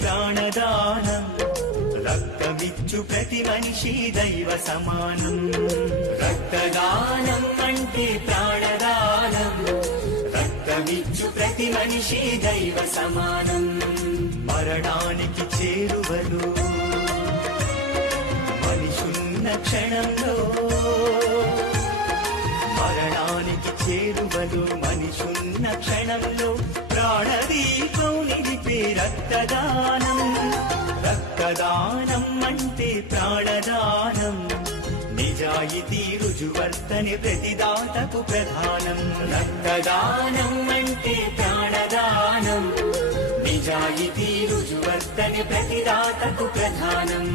ప్రాణదానం, రక్తమిచ్చు ప్రతి మనిషి దైవ సమానం. రక్తదానం అంటే ప్రాణదానం, రక్తమిచ్చు ప్రతి మనిషి దైవ సమానం. మరణానికి చేరువలు మనిషున్న క్షణంలో, మరణానికి చేరువలు మనిషున్న క్షణంలో, ప్రాణదీపం నిలిపే రక్తదానం. రక్తదానం అంటే ప్రాణదానం, నిజాయితీ రుజువర్తని ప్రతిదాతకు ప్రధానం. రక్తదానం అంటే ప్రాణదానం, నిజాయితీ రుజువర్తని ప్రతిదాతకు ప్రధానం.